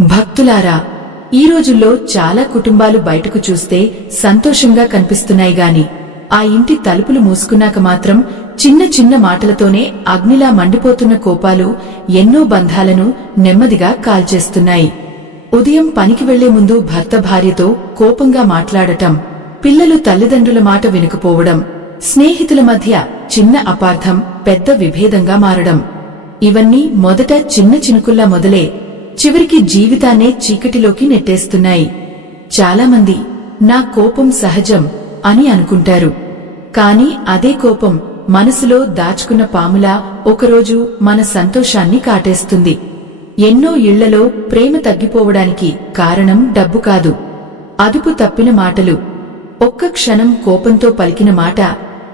భక్తులారా, ఈ రోజుల్లో చాలా కుటుంబాలు బయటకు చూస్తే సంతోషంగా కనిపిస్తున్నాయి గాని ఆ ఇంటి తలుపులు మూసుకున్నాక మాత్రం చిన్న చిన్న మాటలతోనే అగ్నిలా మండిపోతున్న కోపాలు ఎన్నో బంధాలను నెమ్మదిగా కాల్చేస్తున్నాయి. ఉదయం పనికి వెళ్లే ముందు భర్త భార్యతో కోపంగా మాట్లాడటం, పిల్లలు తల్లిదండ్రుల మాట వినకపోవడం, స్నేహితుల మధ్య చిన్న అపార్థం పెద్ద విభేదంగా మారడం, ఇవన్నీ మొదట చిన్న చినుకుల్లా మొదలే చివరికి జీవితాన్నే చీకటిలోకి నెట్టేస్తున్నాయి. చాలామంది నా కోపం సహజం అని అనుకుంటారు. కాని అదే కోపం మనసులో దాచుకున్న పాములా ఒకరోజు మన సంతోషాన్ని కాటేస్తుంది. ఎన్నో ఇళ్లలో ప్రేమ తగ్గిపోవడానికి కారణం డబ్బు కాదు, అదుపు తప్పిన మాటలు. ఒక్క క్షణం కోపంతో పలికిన మాట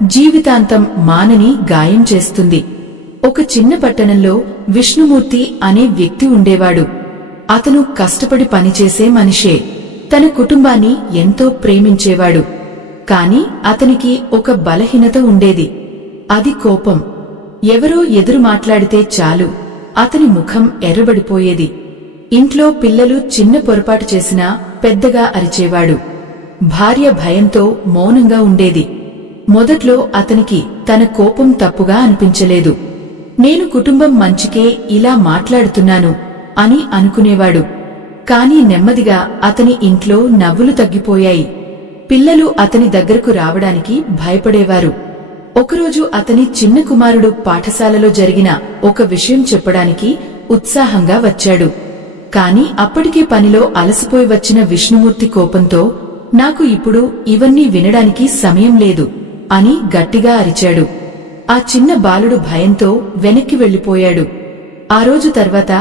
జీవితాంతం మానని గాయం చేస్తుంది. ఒక చిన్న పట్టణంలో విష్ణుమూర్తి అనే వ్యక్తి ఉండేవాడు. అతను కష్టపడి పనిచేసే మనిషే. తన కుటుంబాన్ని ఎంతో ప్రేమించేవాడు. కాని అతనికి ఒక బలహీనత ఉండేది. అది కోపం. ఎవరో ఎదురు మాట్లాడితే చాలు అతని ముఖం ఎర్రబడిపోయేది. ఇంట్లో పిల్లలు చిన్న పొరపాటు చేసినా పెద్దగా అరిచేవాడు. భార్య భయంతో మౌనంగా ఉండేది. మొదట్లో అతనికి తన కోపం తప్పుగా అనిపించలేదు. నేను కుటుంబం మంచికే ఇలా మాట్లాడుతున్నాను అని అనుకునేవాడు. కాని నెమ్మదిగా అతని ఇంట్లో నవ్వులు తగ్గిపోయాయి. పిల్లలు అతని దగ్గరకు రావడానికి భయపడేవారు. ఒకరోజు అతని చిన్న కుమారుడు పాఠశాలలో జరిగిన ఒక విషయం చెప్పడానికి ఉత్సాహంగా వచ్చాడు. కాని అప్పటికే పనిలో అలసిపోయి వచ్చిన విష్ణుమూర్తి కోపంతో, నాకు ఇప్పుడు ఇవన్నీ వినడానికి సమయం లేదు అని గట్టిగా అరిచాడు. ఆ చిన్న బాలుడు భయంతో వెనక్కి వెళ్లిపోయాడు. ఆ రోజు తర్వాత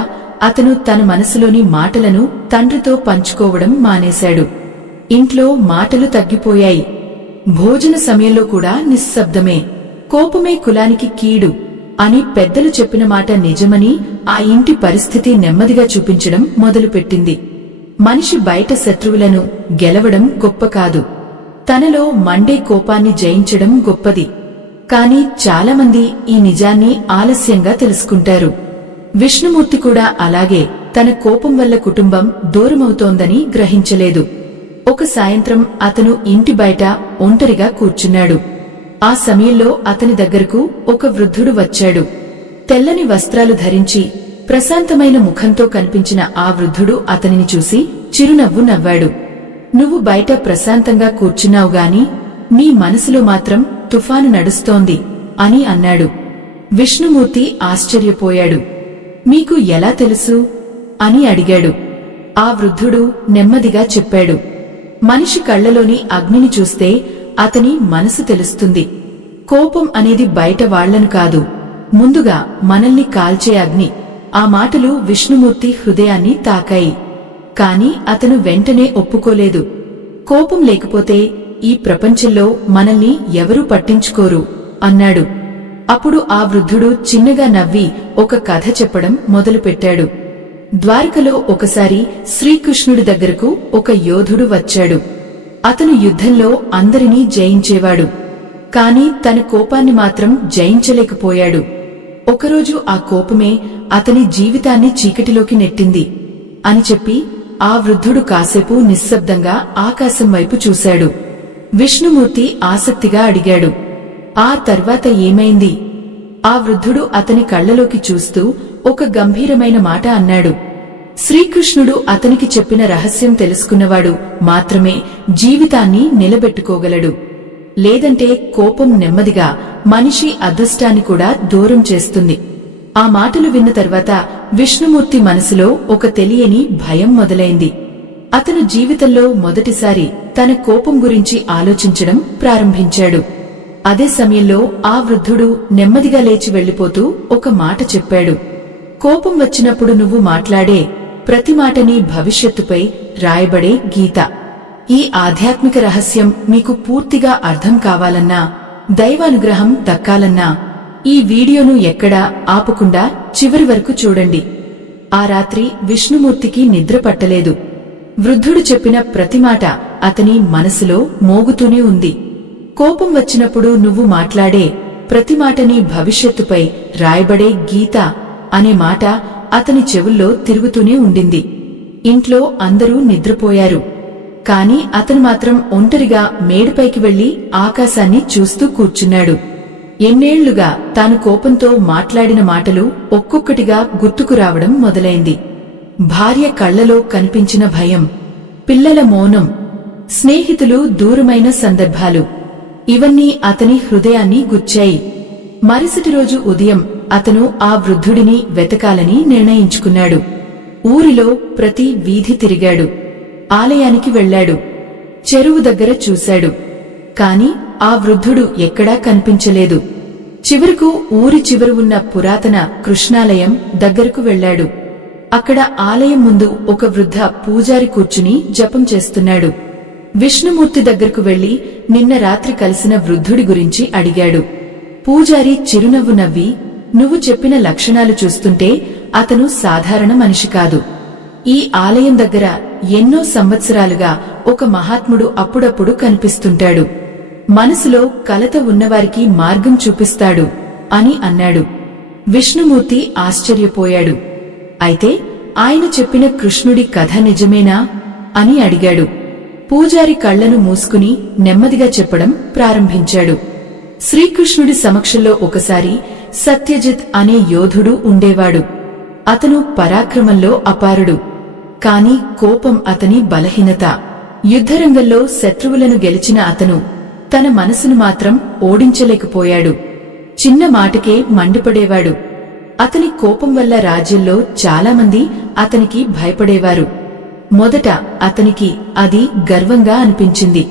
అతను తన మనసులోని మాటలను తండ్రితో పంచుకోవడం మానేశాడు. ఇంట్లో మాటలు తగ్గిపోయాయి. భోజన సమయంలో కూడా నిశ్శబ్దమే. కోపమే కులానికి కీడు అని పెద్దలు చెప్పిన మాట నిజమని ఆ ఇంటి పరిస్థితి నెమ్మదిగా చూపించడం మొదలుపెట్టింది. మనిషి బయట శత్రువులను గెలవడం గొప్ప కాదు, తనలో మండే కోపాన్ని జయించడం గొప్పది. కాని చాలామంది ఈ నిజాన్ని ఆలస్యంగా తెలుసుకుంటారు. విష్ణుమూర్తి కూడా అలాగే తన కోపం వల్ల కుటుంబం దూరమవుతోందని గ్రహించలేదు. ఒక సాయంత్రం అతను ఇంటి బయట ఒంటరిగా కూర్చున్నాడు. ఆ సమయంలో అతని దగ్గరకు ఒక వృద్ధుడు వచ్చాడు. తెల్లని వస్త్రాలు ధరించి ప్రశాంతమైన ముఖంతో కనిపించిన ఆ వృద్ధుడు అతనిని చూసి చిరునవ్వు నవ్వాడు. నువ్వు బయట ప్రశాంతంగా కూర్చున్నావు గాని నీ మనసులో మాత్రం తుఫాను నడుస్తోంది అని అన్నాడు. విష్ణుమూర్తి ఆశ్చర్యపోయాడు. మీకు ఎలా తెలుసు అని అడిగాడు. ఆ వృద్ధుడు నెమ్మదిగా చెప్పాడు. మనిషి కళ్లలోని అగ్నిని చూస్తే అతని మనసు తెలుస్తుంది. కోపం అనేది బయట వాళ్లను కాదు, ముందుగా మనల్ని కాల్చే అగ్ని. ఆ మాటలు విష్ణుమూర్తి హృదయాన్ని తాకాయి. కాని అతను వెంటనే ఒప్పుకోలేదు. కోపం లేకపోతే ఈ ప్రపంచంలో మనల్ని ఎవరూ పట్టించుకోరు అన్నాడు. అప్పుడు ఆ వృద్ధుడు చిన్నగా నవ్వి ఒక కథ చెప్పడం మొదలుపెట్టాడు. ద్వారకలో ఒకసారి శ్రీకృష్ణుడి దగ్గరకు ఒక యోధుడు వచ్చాడు. అతను యుద్ధంలో అందరినీ జయించేవాడు. కాని తన కోపాన్ని మాత్రం జయించలేకపోయాడు. ఒకరోజు ఆ కోపమే అతని జీవితాన్ని చీకటిలోకి నెట్టింది అని చెప్పి ఆ వృద్ధుడు కాసేపు నిశ్శబ్దంగా ఆకాశం వైపు చూశాడు. విష్ణుమూర్తి ఆసక్తిగా అడిగాడు, ఆ తర్వాత ఏమైంది? ఆ వృద్ధుడు అతని కళ్లలోకి చూస్తూ ఒక గంభీరమైన మాట అన్నాడు. శ్రీకృష్ణుడు అతనికి చెప్పిన రహస్యం తెలుసుకున్నవాడు మాత్రమే జీవితాన్ని నిలబెట్టుకోగలడు. లేదంటే కోపం నెమ్మదిగా మనిషి అదృష్టాన్ని కూడా దూరం చేస్తుంది. ఆ మాటలు విన్న తర్వాత విష్ణుమూర్తి మనసులో ఒక తెలియని భయం మొదలైంది. అతను జీవితంలో మొదటిసారి తన కోపం గురించి ఆలోచించడం ప్రారంభించాడు. అదే సమయంలో ఆ వృద్ధుడు నెమ్మదిగా లేచి వెళ్లిపోతూ ఒక మాట చెప్పాడు. కోపం వచ్చినప్పుడు నువ్వు మాట్లాడే ప్రతి మాట నీ భవిష్యత్తుపై రాయబడే గీత. ఈ ఆధ్యాత్మిక రహస్యం మీకు పూర్తిగా అర్థం కావాలన్నా, దైవానుగ్రహం దక్కాలన్నా ఈ వీడియోను ఎక్కడా ఆపకుండా చివరి వరకు చూడండి. ఆ రాత్రి విష్ణుమూర్తికి నిద్ర పట్టలేదు. వృద్ధుడు చెప్పిన ప్రతి మాట అతని మనసులో మోగుతూనే ఉంది. కోపం వచ్చినప్పుడు నువ్వు మాట్లాడే ప్రతి మాట నీ భవిష్యత్తుపై రాయబడే గీత అనే మాట అతని చెవుల్లో తిరుగుతూనే ఉండింది. ఇంట్లో అందరూ నిద్రపోయారు. కాని అతను మాత్రం ఒంటరిగా మేడుపైకి వెళ్లి ఆకాశాన్ని చూస్తూ కూర్చున్నాడు. ఎన్నేళ్లుగా తాను కోపంతో మాట్లాడిన మాటలు ఒక్కొక్కటిగా గుర్తుకు రావడం మొదలైంది. భార్య కళ్లలో కనిపించిన భయం, పిల్లల మౌనం, స్నేహితులు దూరమైన సందర్భాలు, ఇవన్నీ అతని హృదయాన్ని గుచ్చాయి. మరుసటి రోజు ఉదయం అతను ఆ వృద్ధుడిని వెతకాలని నిర్ణయించుకున్నాడు. ఊరిలో ప్రతి వీధి తిరిగాడు. ఆలయానికి వెళ్లాడు. చెరువు దగ్గర చూశాడు. కాని ఆ వృద్ధుడు ఎక్కడా కనిపించలేదు. చివరకు ఊరి చివర ఉన్న పురాతన కృష్ణాలయం దగ్గరకు వెళ్లాడు. అక్కడ ఆలయం ముందు ఒక వృద్ధ పూజారి కూర్చుని జపం చేస్తున్నాడు. విష్ణుమూర్తి దగ్గరకు వెళ్లి నిన్న రాత్రి కలిసిన వృద్ధుడి గురించి అడిగాడు. పూజారి చిరునవ్వు నవ్వి, నువ్వు చెప్పిన లక్షణాలు చూస్తుంటే అతను సాధారణ మనిషి కాదు. ఈ ఆలయం దగ్గర ఎన్నో సంవత్సరాలుగా ఒక మహాత్ముడు అప్పుడప్పుడు కనిపిస్తుంటాడు. మనసులో కలత ఉన్నవారికి మార్గం చూపిస్తాడు అని అన్నాడు. విష్ణుమూర్తి ఆశ్చర్యపోయాడు. అయితే ఆయన చెప్పిన కృష్ణుడి కథ నిజమేనా అని అడిగాడు. పూజారి కళ్లను మూసుకుని నెమ్మదిగా చెప్పడం ప్రారంభించాడు. శ్రీకృష్ణుడి సమక్షంలో ఒకసారి సత్యజిత్ అనే యోధుడు ఉండేవాడు. అతను పరాక్రమంలో అపారుడు. కాని కోపం అతని బలహీనత. యుద్ధరంగంలో శత్రువులను గెలిచిన అతను తన మనసును మాత్రం ఓడించలేకపోయాడు. చిన్న మాటకే మండిపడేవాడు. అతని కోపం వల్ల రాజ్యంలో చాలామంది అతనికి భయపడేవారు. మొదట అతనికి అది గర్వంగా అనిపించింది.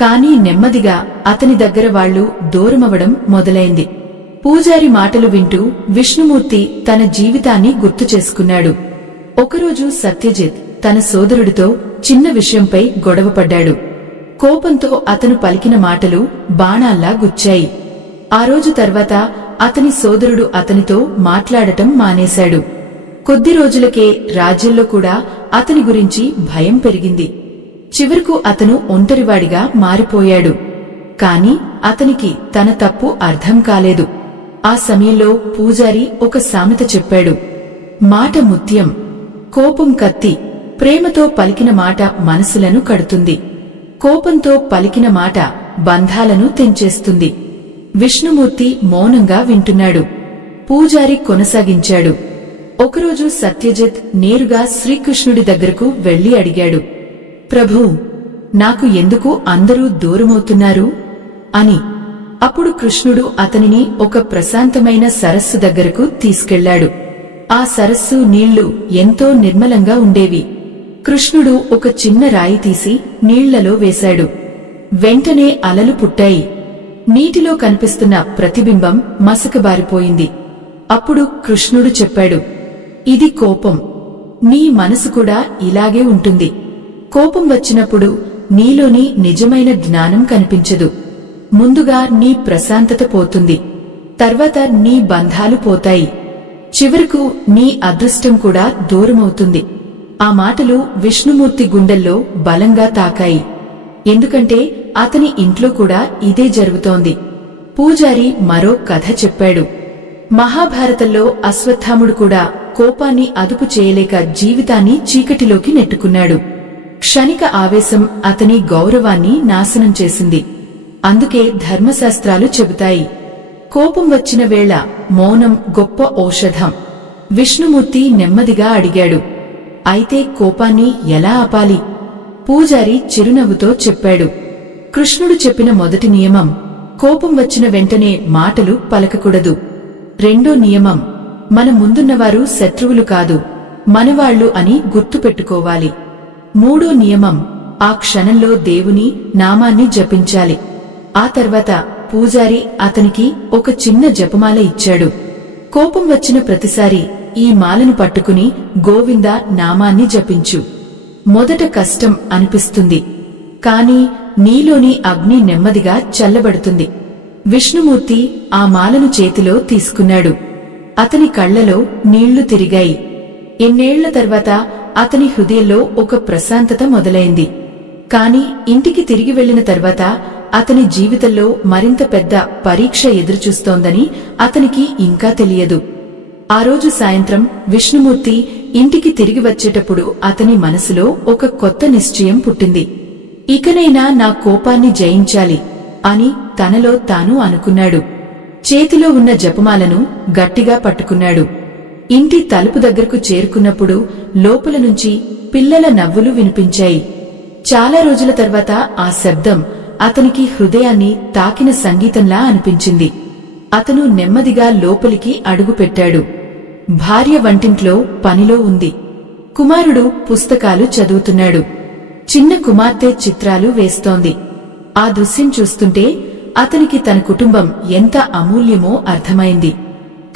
కాని నెమ్మదిగా అతని దగ్గర వాళ్లు దూరమవడం మొదలైంది. పూజారి మాటలు వింటూ విష్ణుమూర్తి తన జీవితాన్ని గుర్తు చేసుకున్నాడు. ఒకరోజు సత్యజిత్ తన సోదరుడితో చిన్న విషయంపై గొడవపడ్డాడు. కోపంతో అతను పలికిన మాటలు బాణాల్లా గుచ్చాయి. ఆ రోజు తర్వాత అతని సోదరుడు అతనితో మాట్లాడటం మానేశాడు. కొద్ది రోజులకే రాజ్యంలో కూడా అతని గురించి భయం పెరిగింది. చివరకు అతను ఒంటరివాడిగా మారిపోయాడు. కాని అతనికి తన తప్పు అర్థం కాలేదు. ఆ సమయంలో పూజారి ఒక సామెత చెప్పాడు. మాట ముత్యం, కోపం కత్తి. ప్రేమతో పలికిన మాట మనసులను కడుతుంది. కోపంతో పలికిన మాట బంధాలను తెంచేస్తుంది. విష్ణుమూర్తి మౌనంగా వింటున్నాడు. పూజారి కొనసాగించాడు. ఒకరోజు సత్యజిత్ నేరుగా శ్రీకృష్ణుడి దగ్గరకు వెళ్లి అడిగాడు. ప్రభూ, నాకు ఎందుకు అందరూ దూరమవుతున్నారు అని. అప్పుడు కృష్ణుడు అతనిని ఒక ప్రశాంతమైన సరస్సు దగ్గరకు తీసుకెళ్లాడు. ఆ సరస్సు నీళ్లు ఎంతో నిర్మలంగా ఉండేవి. కృష్ణుడు ఒక చిన్న రాయి తీసి నీళ్లలో వేశాడు. వెంటనే అలలు పుట్టాయి. నీటిలో కనిపిస్తున్న ప్రతిబింబం మసకబారిపోయింది. అప్పుడు కృష్ణుడు చెప్పాడు, ఇది కోపం. నీ మనసు కూడా ఇలాగే ఉంటుంది. కోపం వచ్చినప్పుడు నీలోని నిజమైన జ్ఞానం కనిపించదు. ముందుగా నీ ప్రశాంతత పోతుంది. తర్వాత నీ బంధాలు పోతాయి. చివరకు నీ అదృష్టం కూడా దూరమవుతుంది. ఆ మాటలు విష్ణుమూర్తి గుండెల్లో బలంగా తాకాయి. ఎందుకంటే అతని ఇంట్లో కూడా ఇదే జరుగుతోంది. పూజారి మరో కథ చెప్పాడు. మహాభారతంలో అశ్వత్థాముడు కూడా కోపాన్ని అదుపు చేయలేక జీవితాన్ని చీకటిలోకి నెట్టుకున్నాడు. క్షణిక ఆవేశం అతని గౌరవాన్ని నాశనం చేసింది. అందుకే ధర్మశాస్త్రాలు చెబుతాయి, కోపం వచ్చిన వేళ మౌనం గొప్ప ఔషధం. విష్ణుమూర్తి నెమ్మదిగా అడిగాడు, అయితే కోపాన్ని ఎలా ఆపాలి? పూజారి చిరునవ్వుతో చెప్పాడు. కృష్ణుడు చెప్పిన మొదటి నియమం, కోపం వచ్చిన వెంటనే మాటలు పలకకూడదు. రెండో నియమం, మన ముందున్నవారు శత్రువులు కాదు, మనవాళ్లు అని గుర్తుపెట్టుకోవాలి. మూడో నియమం, ఆ క్షణంలో దేవుని నామాన్ని జపించాలి. ఆ తర్వాత పూజారి అతనికి ఒక చిన్న జపమాల ఇచ్చాడు. కోపం వచ్చిన ప్రతిసారి ఈ మాలను పట్టుకుని గోవింద నామాన్ని జపించు. మొదట కష్టం అనిపిస్తుంది, కాని నీలోని అగ్ని నెమ్మదిగా చల్లబడుతుంది. విష్ణుమూర్తి ఆ మాలను చేతిలో తీసుకున్నాడు. అతని కళ్లలో నీళ్లు తిరిగాయి. ఎన్నేళ్ల తర్వాత అతని హృదయంలో ఒక ప్రశాంతత మొదలైంది. కాని ఇంటికి తిరిగి వెళ్లిన తర్వాత అతని జీవితంలో మరింత పెద్ద పరీక్ష ఎదురుచూస్తోందని అతనికి ఇంకా తెలియదు. ఆ రోజు సాయంత్రం విష్ణుమూర్తి ఇంటికి తిరిగి వచ్చేటప్పుడు అతని మనసులో ఒక కొత్త నిశ్చయం పుట్టింది. ఇకనైనా నా కోపాన్ని జయించాలి అని తనలో తాను అనుకున్నాడు. చేతిలో ఉన్న జపమాలను గట్టిగా పట్టుకున్నాడు. ఇంటి తలుపు దగ్గరకు చేరుకున్నప్పుడు లోపల నుంచి పిల్లల నవ్వులు వినిపించాయి. చాలా రోజుల తర్వాత ఆ శబ్దం అతనికి హృదయాన్ని తాకిన సంగీతంలా అనిపించింది. అతను నెమ్మదిగా లోపలికి అడుగుపెట్టాడు. భార్య వంటింట్లో పనిలో ఉంది. కుమారుడు పుస్తకాలు చదువుతున్నాడు. చిన్న కుమార్తె చిత్రాలు వేస్తోంది. ఆ దృశ్యం చూస్తుంటే అతనికి తన కుటుంబం ఎంత అమూల్యమో అర్థమైంది.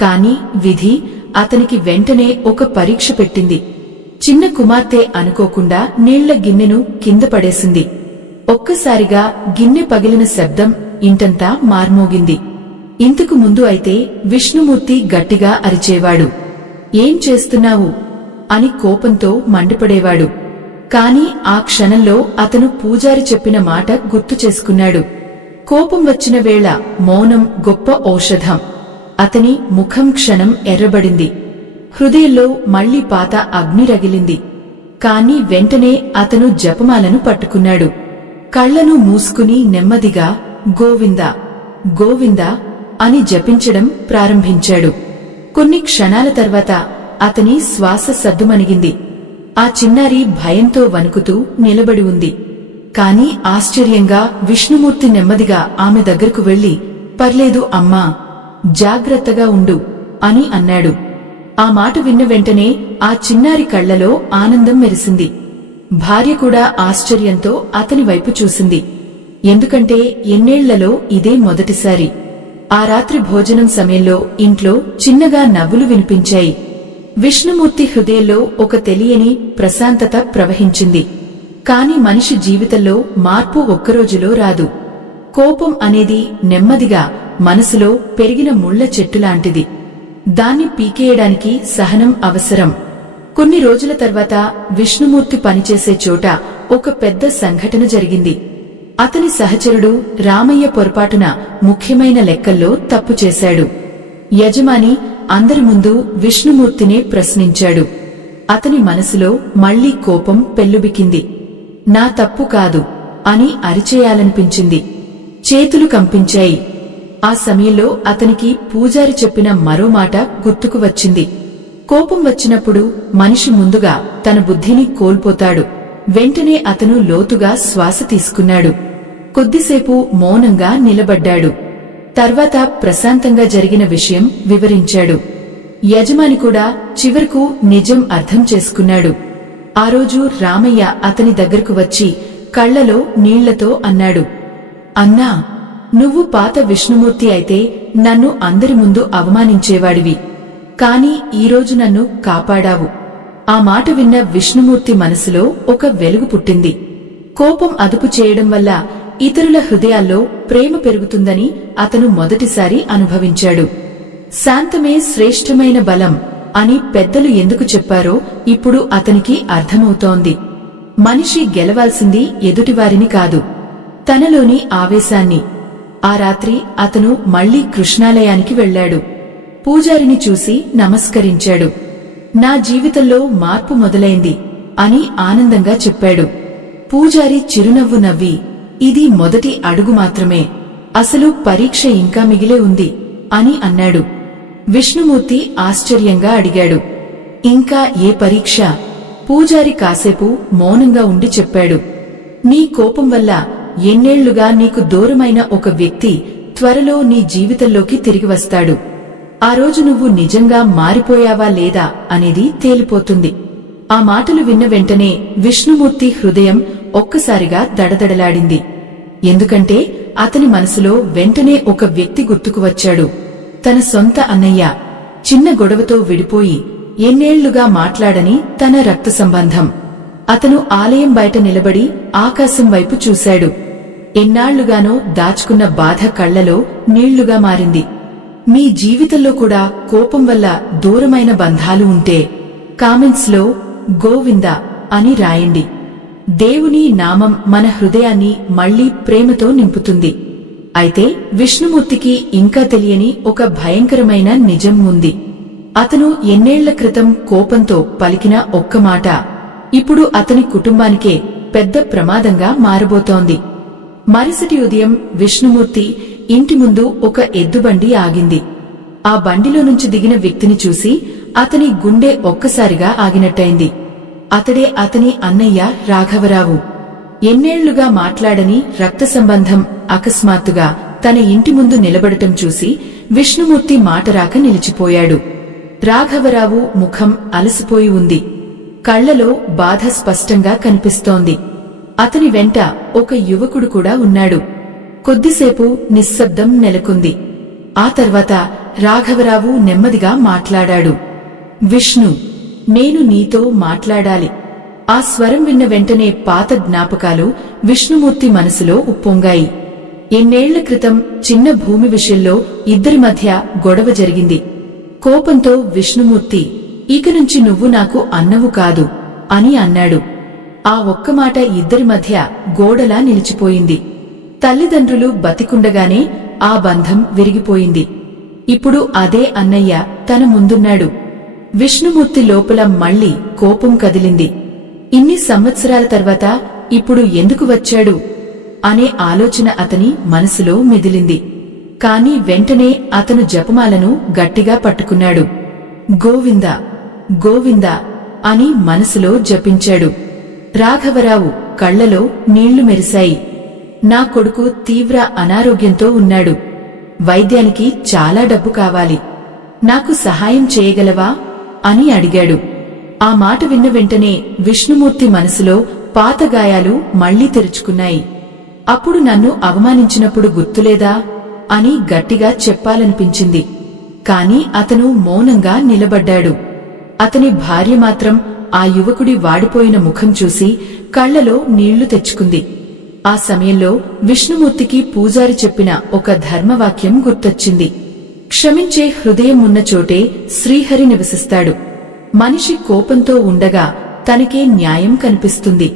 కాని విధి అతనికి వెంటనే ఒక పరీక్ష పెట్టింది. చిన్న కుమార్తె అనుకోకుండా నీళ్ల గిన్నెను కింద పడేసింది. ఒక్కసారిగా గిన్నె పగిలిన శబ్దం ఇంటంతా మార్మోగింది. ఇంతకు ముందు అయితే విష్ణుమూర్తి గట్టిగా అరిచేవాడు. ఏం చేస్తున్నావు అని కోపంతో మండిపడేవాడు. కాని ఆ క్షణంలో అతను పూజారి చెప్పిన మాట గుర్తు చేసుకున్నాడు. కోపం వచ్చిన వేళ మౌనం గొప్ప ఔషధం. అతని ముఖం క్షణం ఎర్రబడింది. హృదయంలో మళ్లీ పాత అగ్ని రగిలింది. కాని వెంటనే అతను జపమాలను పట్టుకున్నాడు. కళ్లను మూసుకుని నెమ్మదిగా గోవిందా గోవిందా అని జపించడం ప్రారంభించాడు. కొన్ని క్షణాల తర్వాత అతని శ్వాస సద్దుమణిగింది. ఆ చిన్నారి భయంతో వణుకుతూ నిలబడి ఉంది. కాని ఆశ్చర్యంగా విష్ణుమూర్తి నెమ్మదిగా ఆమె దగ్గరకు వెళ్లి, పర్లేదు అమ్మా, జాగ్రత్తగా ఉండు అని అన్నాడు. ఆ మాట విన్న వెంటనే ఆ చిన్నారి కళ్లలో ఆనందం మెరిసింది. భార్య కూడా ఆశ్చర్యంతో అతని వైపు చూసింది. ఎందుకంటే ఎన్నేళ్లలో ఇదే మొదటిసారి. ఆ రాత్రి భోజనం సమయంలో ఇంట్లో చిన్నగా నవ్వులు వినిపించాయి. విష్ణుమూర్తి హృదయంలో ఒక తెలియని ప్రశాంతత ప్రవహించింది. కాని మనిషి జీవితంలో మార్పు ఒక్కరోజులో రాదు. కోపం అనేది నెమ్మదిగా మనసులో పెరిగిన ముళ్ల చెట్టులాంటిది. దాన్ని పీకేయడానికి సహనం అవసరం. కొన్ని రోజుల తర్వాత విష్ణుమూర్తి పనిచేసే చోట ఒక పెద్ద సంఘటన జరిగింది. అతని సహచరుడు రామయ్య పొరపాటున ముఖ్యమైన లెక్కల్లో తప్పు చేశాడు. యజమాని అందరి ముందు విష్ణుమూర్తినే ప్రశ్నించాడు. అతని మనసులో మళ్లీ కోపం పెల్లుబికింది. నా తప్పు కాదు అని అరిచేయాలనిపించింది. చేతులు కంపించాయి. ఆ సమయంలో అతనికి పూజారి చెప్పిన మరో మాట గుర్తుకు వచ్చింది. కోపం వచ్చినప్పుడు మనిషి ముందుగా తన బుద్ధిని కోల్పోతాడు. వెంటనే అతను లోతుగా శ్వాస తీసుకున్నాడు. కొద్దిసేపు మౌనంగా నిలబడ్డాడు. తర్వాత ప్రశాంతంగా జరిగిన విషయం వివరించాడు. యజమాని కూడా చివరకు నిజం అర్థం చేసుకున్నాడు. ఆ రోజు రామయ్య అతని దగ్గరకు వచ్చి కళ్లలో నీళ్లతో అన్నాడు, అన్నా, నువ్వు పాత విష్ణుమూర్తి అయితే నన్ను అందరి ముందు అవమానించేవాడివి. కాని ఈరోజు నన్ను కాపాడావు. ఆ మాట విన్న విష్ణుమూర్తి మనసులో ఒక వెలుగు పుట్టింది. కోపం అదుపు చేయడం వల్ల ఇతరుల హృదయాల్లో ప్రేమ పెరుగుతుందని అతను మొదటిసారి అనుభవించాడు. శాంతమే శ్రేష్టమైన బలం అని పెద్దలు ఎందుకు చెప్పారో ఇప్పుడు అతనికి అర్థమవుతోంది. మనిషి గెలవాల్సింది ఎదుటివారిని కాదు, తనలోని ఆవేశాన్ని. ఆ రాత్రి అతను మళ్లీ కృష్ణాలయానికి వెళ్లాడు. పూజారిని చూసి నమస్కరించాడు. నా జీవితంలో మార్పు మొదలైంది అని ఆనందంగా చెప్పాడు. పూజారి చిరునవ్వు నవ్వి, ఇది మొదటి అడుగు మాత్రమే, అసలు పరీక్ష ఇంకా మిగిలే ఉంది అని అన్నాడు. విష్ణుమూర్తి ఆశ్చర్యంగా అడిగాడు, ఇంకా ఏ పరీక్ష? పూజారి కాసేపు మౌనంగా ఉండి చెప్పాడు, నీ కోపం వల్ల ఎన్నేళ్లుగా నీకు దూరమైన ఒక వ్యక్తి త్వరలో నీ జీవితంలోకి తిరిగి వస్తాడు. ఆ రోజు నువ్వు నిజంగా మారిపోయావా లేదా అనేది తేలిపోతుంది. ఆ మాటలు విన్న వెంటనే విష్ణుమూర్తి హృదయం ఒక్కసారిగా దడదడలాడింది. ఎందుకంటే అతని మనసులో వెంటనే ఒక వ్యక్తి గుర్తుకు వచ్చాడు. తన సొంత అన్నయ్య. చిన్న గొడవతో విడిపోయి ఎన్నేళ్లుగా మాట్లాడని తన రక్త సంబంధం. అతను ఆలయం బయట నిలబడి ఆకాశం వైపు చూశాడు. ఎన్నాళ్లుగానో దాచుకున్న బాధ కళ్లలో నీళ్లుగా మారింది. మీ జీవితంలో కూడా కోపం వల్ల దూరమైన బంధాలు ఉంటే కామెంట్స్లో గోవిందా అని రాయండి. దేవుని నామం మన హృదయాన్ని మళ్లీ ప్రేమతో నింపుతుంది. అయితే విష్ణుమూర్తికి ఇంకా తెలియని ఒక భయంకరమైన నిజం ఉంది. అతను ఎన్నేళ్ల క్రితం కోపంతో పలికిన ఒక్క మాట ఇప్పుడు అతని కుటుంబానికే పెద్ద ప్రమాదంగా మారబోతోంది. మరుసటి ఉదయం విష్ణుమూర్తి ఇంటి ముందు ఒక ఎద్దుబండి ఆగింది. ఆ బండిలో నుంచి దిగిన వ్యక్తిని చూసి అతని గుండె ఒక్కసారిగా ఆగినట్టయింది. అతడే అతని అన్నయ్య రాఘవరావు. ఎన్నేళ్లుగా మాట్లాడని రక్త సంబంధం అకస్మాత్తుగా తన ఇంటి ముందు నిలబడటం చూసి విష్ణుమూర్తి మాటరాక నిలిచిపోయాడు. రాఘవరావు ముఖం అలసిపోయి ఉంది. కళ్లలో బాధ స్పష్టంగా కనిపిస్తోంది. అతని వెంట ఒక యువకుడు కూడా ఉన్నాడు. కొద్దిసేపు నిశ్శబ్దం నెలకొంది. ఆ తర్వాత రాఘవరావు నెమ్మదిగా మాట్లాడాడు. విష్ణు, నేను నీతో మాట్లాడాలి. ఆ స్వరం విన్న వెంటనే పాత జ్ఞాపకాలు విష్ణుమూర్తి మనసులో ఉప్పొంగాయి. ఎన్నేళ్ల క్రితం చిన్న భూమి విషయంలో ఇద్దరి మధ్య గొడవ జరిగింది. కోపంతో విష్ణుమూర్తి, ఇక నుంచి నువ్వు నాకు అన్నవు కాదు అని అన్నాడు. ఆ ఒక్క మాట ఇద్దరి మధ్య గోడలా నిలిచిపోయింది. తల్లిదండ్రులు బతికుండగానే ఆ బంధం విరిగిపోయింది. ఇప్పుడు అదే అన్నయ్య తన ముందున్నాడు. విష్ణుమూర్తి లోపల మళ్లీ కోపం కదిలింది. ఇన్ని సంవత్సరాల తర్వాత ఇప్పుడు ఎందుకు వచ్చాడు అనే ఆలోచన అతని మనసులో మెదిలింది. కాని వెంటనే అతను జపమాలను గట్టిగా పట్టుకున్నాడు. గోవింద గోవింద అని మనసులో జపించాడు. రాఘవరావు కళ్లలో నీళ్లు మెరిశాయి. నా కొడుకు తీవ్ర అనారోగ్యంతో ఉన్నాడు. వైద్యానికి చాలా డబ్బు కావాలి. నాకు సహాయం చేయగలవా అని అడిగాడు. ఆ మాట విన్న వెంటనే విష్ణుమూర్తి మనసులో పాత గాయాలు మళ్లీ తెరుచుకున్నాయి. అప్పుడు నన్ను అవమానించినప్పుడు గుర్తులేదా అని గట్టిగా చెప్పాలనిపించింది. కాని అతను మౌనంగా నిలబడ్డాడు. అతని భార్య మాత్రం ఆ యువకుడి వాడిపోయిన ముఖం చూసి కళ్లలో నీళ్లు తెచ్చుకుంది. ఆ సమయంలో విష్ణుమూర్తికి పూజారి చెప్పిన ఒక ధర్మవాక్యం గుర్తొచ్చింది. క్షమించే హృదయం ఉన్న చోటే శ్రీహరి నివసిస్తాడు. మనిషి కోపంతో ఉండగా తనకే న్యాయం కనిపిస్తుంది.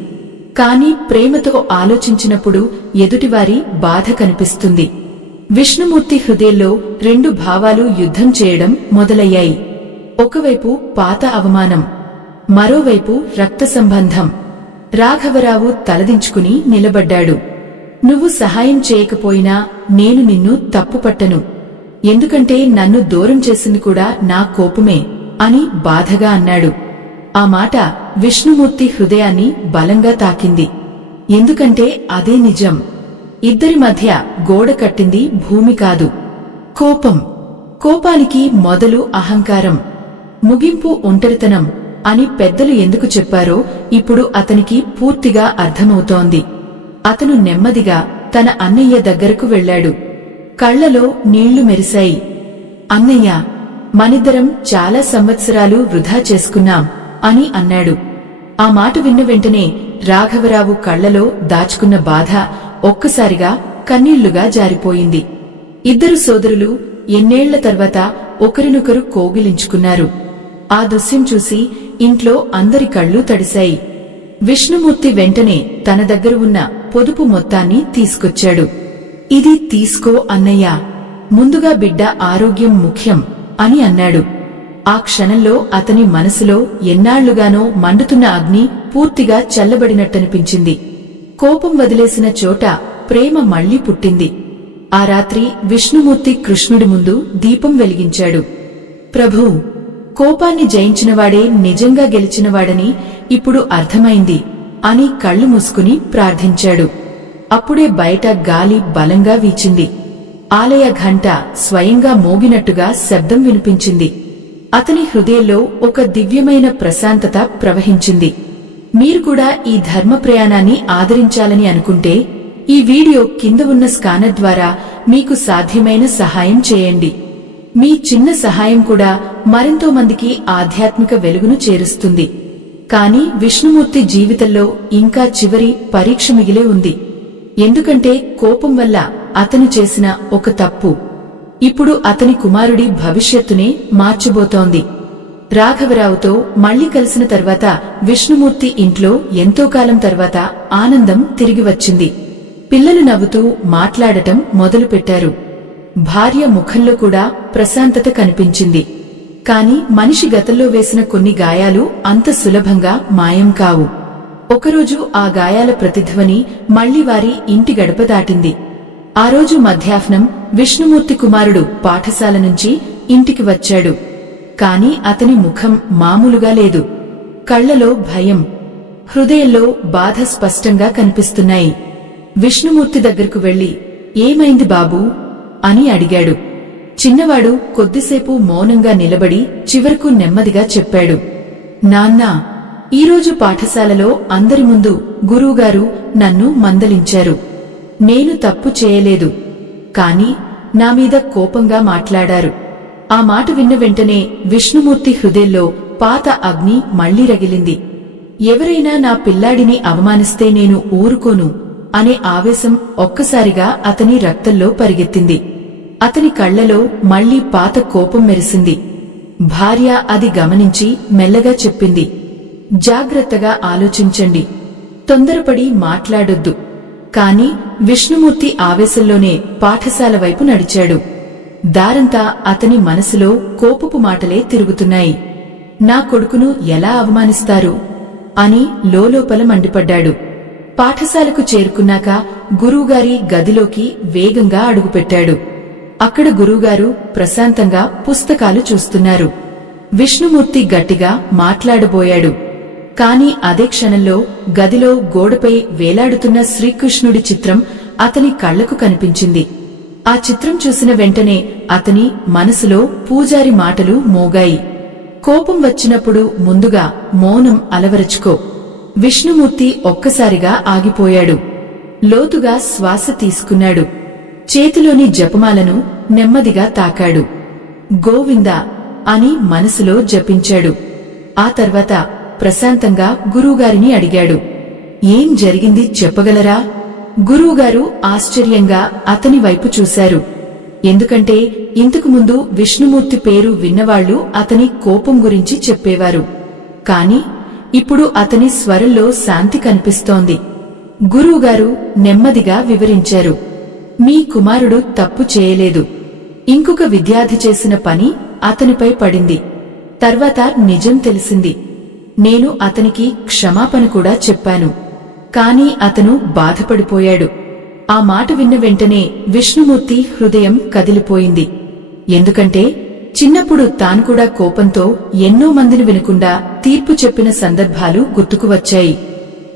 కాని ప్రేమతో ఆలోచించినప్పుడు ఎదుటివారి బాధ కనిపిస్తుంది. విష్ణుమూర్తి హృదయంలో రెండు భావాలు యుద్ధం చేయడం మొదలయ్యాయి. ఒకవైపు పాత అవమానం, మరోవైపు రక్త సంబంధం. రాఘవరావు తలదించుకుని నిలబడ్డాడు. నువ్వు సహాయం చేయకపోయినా నేను నిన్ను తప్పుపట్టను. ఎందుకంటే నన్ను దూరం చేసింది కూడా నా కోపమే అని బాధగా అన్నాడు. ఆ మాట విష్ణుమూర్తి హృదయాన్ని బలంగా తాకింది. ఎందుకంటే అదే నిజం. ఇద్దరి మధ్య గోడ కట్టింది భూమి కాదు, కోపం. కోపానికి మొదలు అహంకారం, ముగింపు ఒంటరితనం అని పెద్దలు ఎందుకు చెప్పారో ఇప్పుడు అతనికి పూర్తిగా అర్థమవుతోంది. అతను నెమ్మదిగా తన అన్నయ్య దగ్గరకు వెళ్లాడు. కళ్లలో నీళ్లు మెరిశాయి. అన్నయ్య, మనిద్దరం చాలా సంవత్సరాలు వృధా చేసుకున్నాం అని అన్నాడు. ఆ మాట విన్న వెంటనే రాఘవరావు కళ్లలో దాచుకున్న బాధ ఒక్కసారిగా కన్నీళ్లుగా జారిపోయింది. ఇద్దరు సోదరులు ఎన్నేళ్ల తర్వాత ఒకరినొకరు కోగిలించుకున్నారు. ఆ దృశ్యం చూసి ఇంట్లో అందరి కళ్ళు తడిశాయి. విష్ణుమూర్తి వెంటనే తన దగ్గర ఉన్న పొదుపు మొత్తాన్ని తీసుకొచ్చాడు. ఇది తీసుకో అన్నయ్య, ముందుగా బిడ్డ ఆరోగ్యం ముఖ్యం అని అన్నాడు. ఆ క్షణంలో అతని మనసులో ఎన్నాళ్లుగానో మండుతున్న అగ్ని పూర్తిగా చల్లబడినట్టనిపించింది. కోపం వదిలేసిన చోట ప్రేమ మళ్లీ పుట్టింది. ఆ రాత్రి విష్ణుమూర్తి కృష్ణుడి ముందు దీపం వెలిగించాడు. ప్రభూ, కోపాన్ని జయించినవాడే నిజంగా గెలిచినవాడని ఇప్పుడు అర్థమైంది అని కళ్లు మూసుకుని ప్రార్థించాడు. అప్పుడే బయట గాలి బలంగా వీచింది. ఆలయ ఘంట స్వయంగా మోగినట్టుగా శబ్దం వినిపించింది. అతని హృదయంలో ఒక దివ్యమైన ప్రశాంతత ప్రవహించింది. మీరు కూడా ఈ ధర్మ ప్రయాణాన్ని ఆదరించాలని అనుకుంటే ఈ వీడియో కింద ఉన్న స్కానర్ ద్వారా మీకు సాధ్యమైన సహాయం చేయండి. మీ చిన్న సహాయం కూడా మరెంతో మందికి ఆధ్యాత్మిక వెలుగును చేరుస్తుంది. కాని విష్ణుమూర్తి జీవితంలో ఇంకా చివరి పరీక్ష మిగిలే ఉంది. ఎందుకంటే కోపం వల్ల అతను చేసిన ఒక తప్పు ఇప్పుడు అతని కుమారుడి భవిష్యత్తునే మార్చబోతోంది. రాఘవరావుతో మళ్లీ కలిసిన తర్వాత విష్ణుమూర్తి ఇంట్లో ఎంతో కాలం తర్వాత ఆనందం తిరిగి వచ్చింది. పిల్లలు నవ్వుతూ మాట్లాడటం మొదలుపెట్టారు. భార్య ముఖంలో కూడా ప్రశాంతత కనిపించింది. కాని మనిషి గతంలో వేసిన కొన్ని గాయాలు అంత సులభంగా మాయం కావు. ఒకరోజు ఆ గాయాల ప్రతిధ్వని మళ్లీ వారి ఇంటి గడప దాటింది. ఆ రోజు మధ్యాహ్నం విష్ణుమూర్తి కుమారుడు పాఠశాల నుంచి ఇంటికి వచ్చాడు. కాని అతని ముఖం మామూలుగా లేదు. కళ్లలో భయం, హృదయంలో బాధ స్పష్టంగా కనిపిస్తున్నాయి. విష్ణుమూర్తి దగ్గరకు వెళ్లి, "ఏమైంది బాబూ?" అని అడిగాడు. చిన్నవాడు కొద్దిసేపు మౌనంగా నిలబడి చివరకు నెమ్మదిగా చెప్పాడు, "నాన్నా, ఈరోజు పాఠశాలలో అందరి ముందు గురువుగారు నన్ను మందలించారు. నేను తప్పు చేయలేదు, కాని నామీద కోపంగా మాట్లాడారు." ఆ మాట విన్న వెంటనే విష్ణుమూర్తి హృదయంలో పాత అగ్ని మళ్లీ రగిలింది. ఎవరైనా నా పిల్లాడిని అవమానిస్తే నేను ఊరుకోను అనే ఆవేశం ఒక్కసారిగా అతని రక్తంలో పరిగెత్తింది. అతని కళ్లలో మళ్లీ పాత కోపం మెరిసింది. భార్య అది గమనించి మెల్లగా చెప్పింది, "జాగ్రత్తగా ఆలోచించండి, తొందరపడి మాట్లాడొద్దు." కాని విష్ణుమూర్తి ఆవేశంలోనే పాఠశాల వైపు నడిచాడు. దారంతా అతని మనసులో కోపపు మాటలే తిరుగుతున్నాయి. "నా కొడుకును ఎలా అవమానిస్తారు?" అని లోలోపల మండిపడ్డాడు. పాఠశాలకు చేరుకున్నాక గురువుగారి గదిలోకి వేగంగా అడుగుపెట్టాడు. అక్కడ గురువుగారు ప్రశాంతంగా పుస్తకాలు చూస్తున్నారు. విష్ణుమూర్తి గట్టిగా మాట్లాడబోయాడు. కాని అదే క్షణంలో గదిలో గోడపై వేలాడుతున్న శ్రీకృష్ణుడి చిత్రం అతని కళ్లకు కనిపించింది. ఆ చిత్రం చూసిన వెంటనే అతని మనసులో పూజారి మాటలు మోగాయి, "కోపం వచ్చినప్పుడు ముందుగా మౌనం అలవరచుకో." విష్ణుమూర్తి ఒక్కసారిగా ఆగిపోయాడు. లోతుగా శ్వాస తీసుకున్నాడు. చేతిలోని జపమాలను నెమ్మదిగా తాకాడు. "గోవిందా" అని మనసులో జపించాడు. ఆ తర్వాత ప్రశాంతంగా గురువుగారిని అడిగాడు, "ఏం జరిగింది చెప్పగలరా?" గురువుగారు ఆశ్చర్యంగా అతని వైపు చూశారు. ఎందుకంటే ఇంతకు ముందు విష్ణుమూర్తి పేరు విన్నవాళ్లు అతని కోపం గురించి చెప్పేవారు. కాని ఇప్పుడు అతని స్వరంలో శాంతి కనిపిస్తోంది. గురువుగారు నెమ్మదిగా వివరించారు, "మీ కుమారుడు తప్పు చేయలేదు. ఇంకొక విద్యార్థి చేసిన పని అతనిపై పడింది. తర్వాత నిజం తెలిసింది. నేను అతనికి క్షమాపణ కూడా చెప్పాను. కాని అతను బాధపడిపోయాడు." ఆ మాట విన్న వెంటనే విష్ణుమూర్తి హృదయం కదిలిపోయింది. ఎందుకంటే చిన్నప్పుడు తాను కూడా కోపంతో ఎన్నో మందిని వినకుండా తీర్పు చెప్పిన సందర్భాలు గుర్తుకు వచ్చాయి.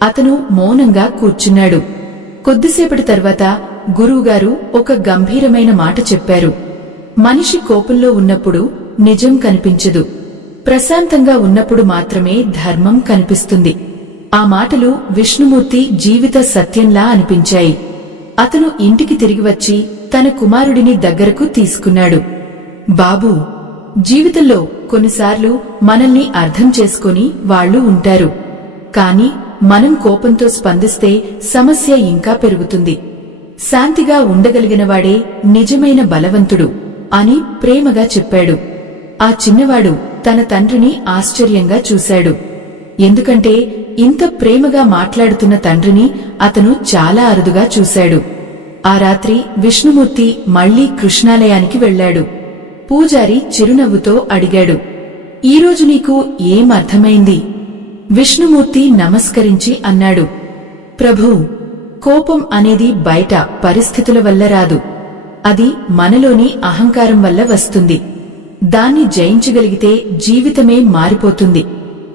అతను మౌనంగా కూర్చున్నాడు. కొద్దిసేపటి తర్వాత గురువుగారు ఒక గంభీరమైన మాట చెప్పారు, "మనిషి కోపంలో ఉన్నప్పుడు నిజం కనిపించదు. ప్రశాంతంగా ఉన్నప్పుడు మాత్రమే ధర్మం కనిపిస్తుంది." ఆ మాటలు విష్ణుమూర్తి జీవిత సత్యంలా అనిపించాయి. అతను ఇంటికి తిరిగి వచ్చి తన కుమారుడిని దగ్గరకు తీసుకున్నాడు. "బాబూ, జీవితంలో కొన్నిసార్లు మనల్ని అర్థం చేసుకొని వాళ్లు ఉంటారు. కాని మనం కోపంతో స్పందిస్తే సమస్య ఇంకా పెరుగుతుంది. శాంతిగా ఉండగలిగినవాడే నిజమైన బలవంతుడు" అని ప్రేమగా చెప్పాడు. ఆ చిన్నవాడు తన తండ్రిని ఆశ్చర్యంగా చూశాడు. ఎందుకంటే ఇంత ప్రేమగా మాట్లాడుతున్న తండ్రిని అతను చాలా అరుదుగా చూశాడు. ఆ రాత్రి విష్ణుమూర్తి మళ్లీ కృష్ణాలయానికి వెళ్లాడు. పూజారి చిరునవ్వుతో అడిగాడు, "ఈరోజు నీకు ఏం అర్థమైంది?" విష్ణుమూర్తి నమస్కరించి అన్నాడు, "ప్రభూ, కోపం అనేది బయట పరిస్థితుల వల్ల రాదు. అది మనలోని అహంకారం వల్ల వస్తుంది. దాన్ని జయించగలిగితే జీవితమే మారిపోతుంది."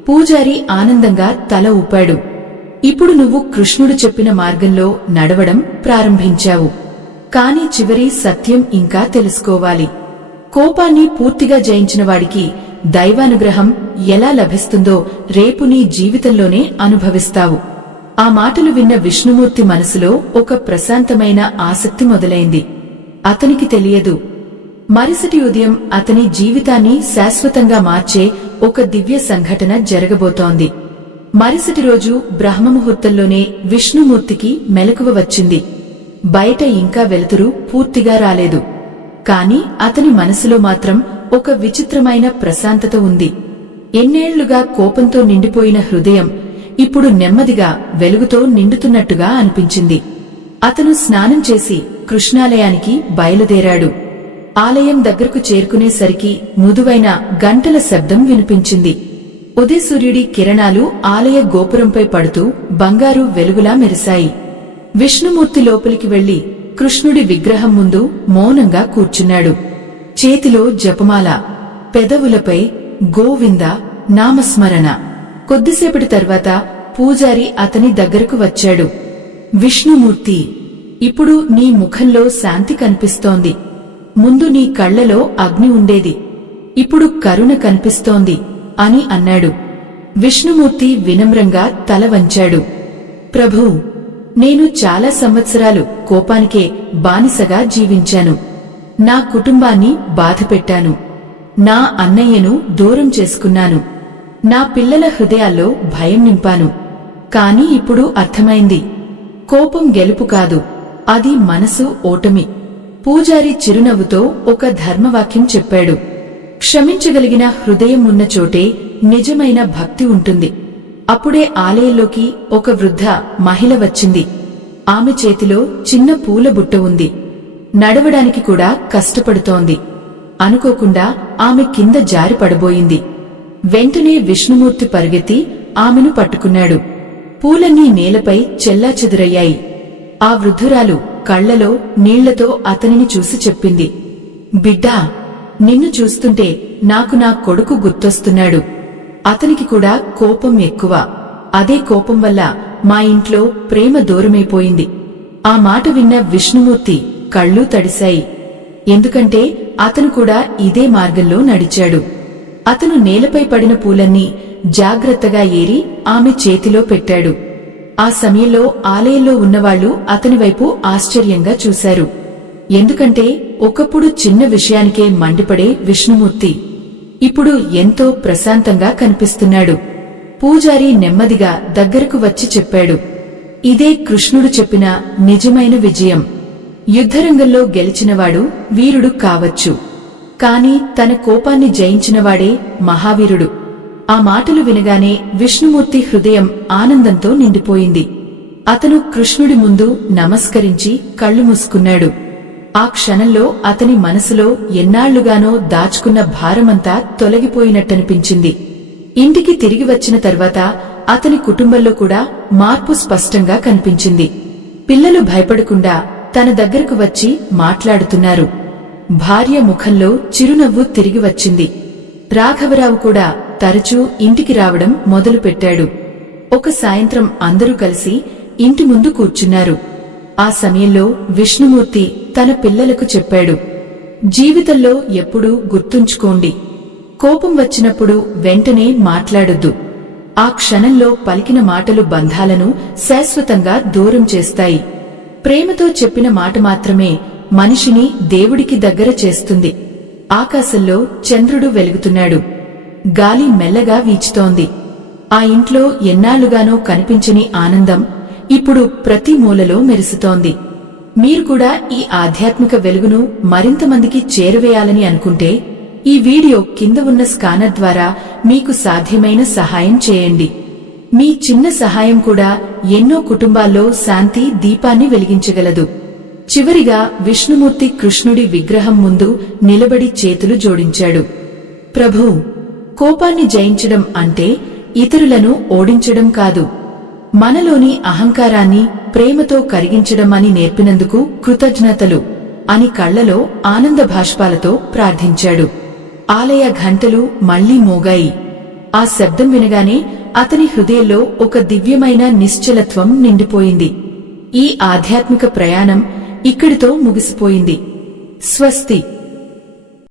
పూజారి ఆనందంగా తల ఊపాడు. "ఇప్పుడు నువ్వు కృష్ణుడు చెప్పిన మార్గంలో నడవడం ప్రారంభించావు. కాని చివరి సత్యం ఇంకా తెలుసుకోవాలి. కోపాన్ని పూర్తిగా జయించిన వాడికి దైవానుగ్రహం ఎలా లభిస్తుందో రేపు నీ జీవితంలోనే అనుభవిస్తావు." ఆ మాటలు విన్న విష్ణుమూర్తి మనసులో ఒక ప్రశాంతమైన ఆసక్తి మొదలైంది. అతనికి తెలియదు, మరుసటి ఉదయం అతని జీవితాన్ని శాశ్వతంగా మార్చే ఒక దివ్య సంఘటన జరగబోతోంది. మరుసటి రోజు బ్రహ్మముహూర్తంలోనే విష్ణుమూర్తికి మెలకువ వచ్చింది. బయట ఇంకా వెలుతురు పూర్తిగా రాలేదు. కాని అతని మనసులో మాత్రం ఒక విచిత్రమైన ప్రశాంతత ఉంది. ఎన్నేళ్లుగా కోపంతో నిండిపోయిన హృదయం ఇప్పుడు నెమ్మదిగా వెలుగుతో నిండుతున్నట్టుగా అనిపించింది. అతను స్నానం చేసి కృష్ణాలయానికి బయలుదేరాడు. ఆలయం దగ్గరకు చేరుకునేసరికి మృదువైన గంటల శబ్దం వినిపించింది. ఉదయసూర్యుడి కిరణాలు ఆలయ గోపురంపై పడుతూ బంగారు వెలుగులా మెరిశాయి. విష్ణుమూర్తి లోపలికి వెళ్లి కృష్ణుడి విగ్రహం ముందు మౌనంగా కూర్చున్నాడు. చేతిలో జపమాల, పెదవులపై గోవింద నామస్మరణ. కొద్దిసేపటి తర్వాత పూజారి అతని దగ్గరకు వచ్చాడు. విష్ణుమూర్తి, ఇప్పుడు నీ ముఖంలో శాంతి కనిపిస్తోంది. ముందు నీ కళ్లలో అగ్ని ఉండేది, ఇప్పుడు కరుణ కనిపిస్తోంది అని అన్నాడు. విష్ణుమూర్తి వినమ్రంగా తల వంచాడు. ప్రభూ, నేను చాలా సంవత్సరాలు కోపానికే బానిసగా జీవించాను. నా కుటుంబాన్ని బాధపెట్టాను. నా అన్నయ్యను దూరం చేసుకున్నాను. నా పిల్లల హృదయాల్లో భయం నింపాను. కాని ఇప్పుడు అర్థమైంది, కోపం గెలుపు కాదు, అది మనసు ఓటమి. పూజారి చిరునవ్వుతో ఒక ధర్మవాక్యం చెప్పాడు. క్షమించగలిగిన హృదయం ఉన్న చోటే నిజమైన భక్తి ఉంటుంది. అప్పుడే ఆలయంలోకి ఒక వృద్ధ మహిళ వచ్చింది. ఆమె చేతిలో చిన్న పూల బుట్ట ఉంది. నడవడానికి కూడా కష్టపడుతోంది. అనుకోకుండా ఆమె కింద జారి పడబోయింది. వెంటనే విష్ణుమూర్తి పరుగెత్తి ఆమెను పట్టుకున్నాడు. పూలన్నీ నేలపై చెల్లాచెదురయ్యాయి. ఆ వృద్ధురాలు కళ్లలో నీళ్లతో అతనిని చూసి చెప్పింది, బిడ్డా, నిన్ను చూస్తుంటే నాకు నా కొడుకు గుర్తొస్తున్నాడు. అతనికి కూడా కోపం ఎక్కువ. అదే కోపం వల్ల మా ఇంట్లో ప్రేమ దూరమైపోయింది. ఆ మాట విన్న విష్ణుమూర్తి కళ్ళు తడిశాయి. ఎందుకంటే అతను కూడా ఇదే మార్గంలో నడిచాడు. అతను నేలపై పడిన పూలన్నీ జాగ్రత్తగా ఏరి ఆమె చేతిలో పెట్టాడు. ఆ సమయంలో ఆలయంలో ఉన్నవాళ్లు అతని వైపు ఆశ్చర్యంగా చూశారు. ఎందుకంటే ఒకప్పుడు చిన్న విషయానికే మండిపడే విష్ణుమూర్తి ఇప్పుడు ఎంతో ప్రశాంతంగా కనిపిస్తున్నాడు. పూజారి నెమ్మదిగా దగ్గరకు వచ్చి చెప్పాడు, ఇదే కృష్ణుడు చెప్పిన నిజమైన విజయం. యుద్ధరంగంలో గెలిచినవాడు వీరుడు కావచ్చు, కాని తన కోపాన్ని జయించినవాడే మహావీరుడు. ఆ మాటలు వినగానే విష్ణుమూర్తి హృదయం ఆనందంతో నిండిపోయింది. అతను కృష్ణుడి ముందు నమస్కరించి కళ్ళు మూసుకున్నాడు. ఆ క్షణంలో అతని మనసులో ఎన్నాళ్లుగానో దాచుకున్న భారమంతా తొలగిపోయినట్టనిపించింది. ఇంటికి తిరిగి వచ్చిన తర్వాత అతని కుటుంబంలో కూడా మార్పు స్పష్టంగా కనిపించింది. పిల్లలు భయపడకుండా తన దగ్గరకు వచ్చి మాట్లాడుతున్నారు. భార్య ముఖంలో చిరునవ్వు తిరిగి వచ్చింది. రాఘవరావు కూడా తరచూ ఇంటికి రావడం మొదలుపెట్టాడు. ఒక సాయంత్రం అందరూ కలిసి ఇంటి ముందు కూర్చున్నారు. ఆ సమయంలో విష్ణుమూర్తి తన పిల్లలకు చెప్పాడు, జీవితంలో ఎప్పుడూ గుర్తుంచుకోండి, కోపం వచ్చినప్పుడు వెంటనే మాట్లాడొద్దు. ఆ క్షణంలో పలికిన మాటలు బంధాలను శాశ్వతంగా దూరం చేస్తాయి. ప్రేమతో చెప్పిన మాట మాత్రమే మనిషిని దేవుడికి దగ్గర చేస్తుంది. ఆకాశంలో చంద్రుడు వెలుగుతున్నాడు. గాలి మెల్లగా వీచుతోంది. ఆ ఇంట్లో ఎన్నాళ్లుగానో కనిపించని ఆనందం ఇప్పుడు ప్రతి మూలలో మెరుస్తోంది. మీరు కూడా ఈ ఆధ్యాత్మిక వెలుగును మరింత మందికి చేరవేయాలని అనుకుంటే ఈ వీడియో కింద ఉన్న స్కానర్ ద్వారా మీకు సాధ్యమైన సహాయం చేయండి. మీ చిన్న సహాయం కూడా ఎన్నో కుటుంబాల్లో శాంతి దీపాన్ని వెలిగించగలదు. చివరిగా విష్ణుమూర్తి కృష్ణుడి విగ్రహం ముందు నిలబడి చేతులు జోడించాడు. ప్రభూ, కోపాన్ని జయించడం అంటే ఇతరులను ఓడించడం కాదు, మనలోని అహంకారాన్ని ప్రేమతో కరిగించడం అని నేర్పినందుకు కృతజ్ఞతలు అని కళ్లలో ఆనంద భాష్పాలతో ప్రార్థించాడు. ఆలయ ఘంటలు మళ్లీ మోగాయి. ఆ శబ్దం వినగానే అతని హృదయంలో ఒక దివ్యమైన నిశ్చలత్వం నిండిపోయింది. ఈ ఆధ్యాత్మిక ప్రయాణం ఇక్కడితో ముగిసిపోయింది. స్వస్తి.